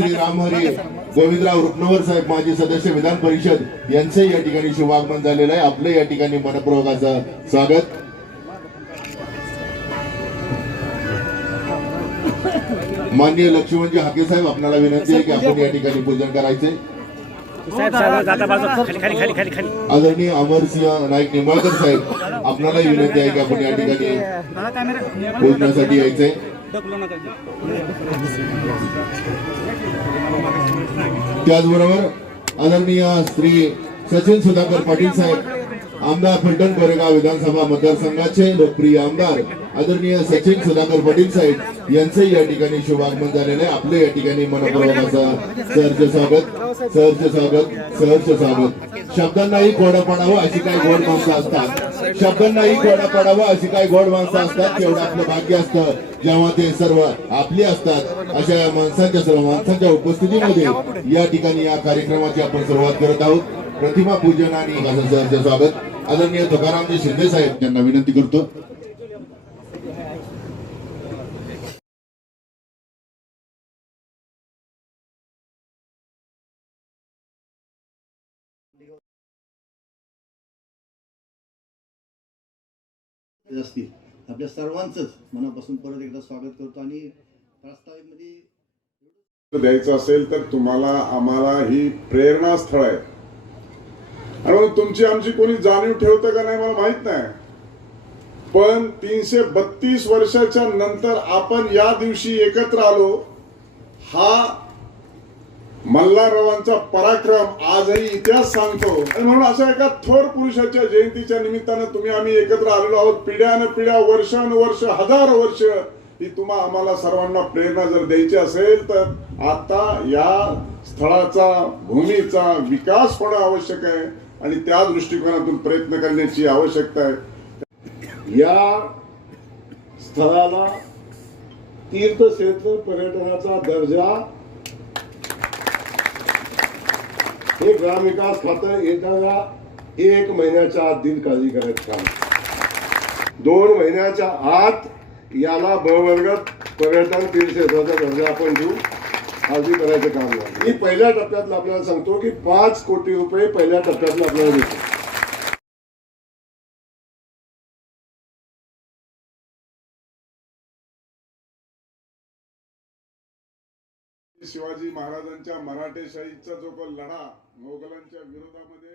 श्री रामहरी गोविंदराव रुपनवर साहेब माजी सदस्य विधान परिषद यांचे या ठिकाणी शुभागमन झालेलं आहे. आपलं या ठिकाणी मनपूर्वक असं स्वागत. माननीय लक्ष्मणजी हाके साहेब आपल्याला विनंती आहे की आपण या ठिकाणी पूजन करायचे. आदरणीय अमरसिंह नाईक निंबाळकर साहेब आपल्यालाही विनंती आहे की आपण या ठिकाणी पूजनासाठी यायचंय. त्याचबरोबर आदरणीय श्री सचिन सुधाकर पाटील साहेब आमदार फलटण कोरेगाव विधानसभा मतदारसंघाचे लोकप्रिय आमदार आदरणीय सचिन सुधाकर पाटील साहेब यांचे या ठिकाणी शुभागमन झालेले आहे. आपले या ठिकाणी मनपूर्वक असं सहर्ष स्वागत सहर्ष स्वागत सहर्ष स्वागत. शब्दांनाही कोडं पडावं अशी काही गोड माणसं असतात. शब्दांनाही कोणा पडावं अशी काही गोड माणसं असतात तेवढं आपलं भाग्य असतं जेव्हा ते सर्व आपली असतात अशा या माणसांच्या सर्व माणसांच्या उपस्थितीमध्ये या ठिकाणी या कार्यक्रमाची आपण सुरुवात करत आहोत. प्रतिमा पूजन आणि स्वागत. आदरणीय तुकारामजी शिंदे साहेब यांना विनंती करतो. असतील. आपल्या सर्वांचंच मनापासून परत एकदा स्वागत करतो आणि प्रास्ताविकमध्ये द्यायचं असेल तर तुम्हाला आम्हाला ही प्रेरणास्थळ आहे. आणि तुमची आमची कोणी जाणीव ठेवतं का नाही मला माहीत नाही. पण तीनशे बत्तीस वर्षाच्या नंतर आपण या दिवशी एकत्र आलो. हा मल्हाररावांचा पराक्रम आजही इतिहास सांगतो. आणि म्हणून अशा एका थोर पुरुषाच्या जयंतीच्या निमित्तानं तुम्ही आम्ही एकत्र आलेलो आहोत. पिढ्यान पिढ्या वर्षानुवर्ष हजार वर्ष ही तुम्हा आम्हाला सर्वांना प्रेरणा जर द्यायची असेल तर आता या स्थळाचा भूमीचा विकास होणं आवश्यक आहे आणि त्या दृष्टिकोनातून प्रयत्न करण्याची आवश्यकता आहे. या स्थळाला तीर्थक्षेत्र पर्यटनाचा दर्जा हे ग्रामविकास खातं येताना एक महिन्याच्या आत दिल काळजी करायचं काम. दोन महिन्याच्या आत याला ब वर्गात पर्यटन तीर्थक्षेत्राचा दर्जा आपण देऊ. काळजी करायचं काम आहे. मी पहिल्या टप्प्यातलं आपल्याला सांगतो की पाच कोटी रुपये पहिल्या टप्प्यातलं आपल्याला देतो. शिवाजी महाराजांच्या मराठेशाहीचा जो लढा मोगलांच्या विरोधामध्ये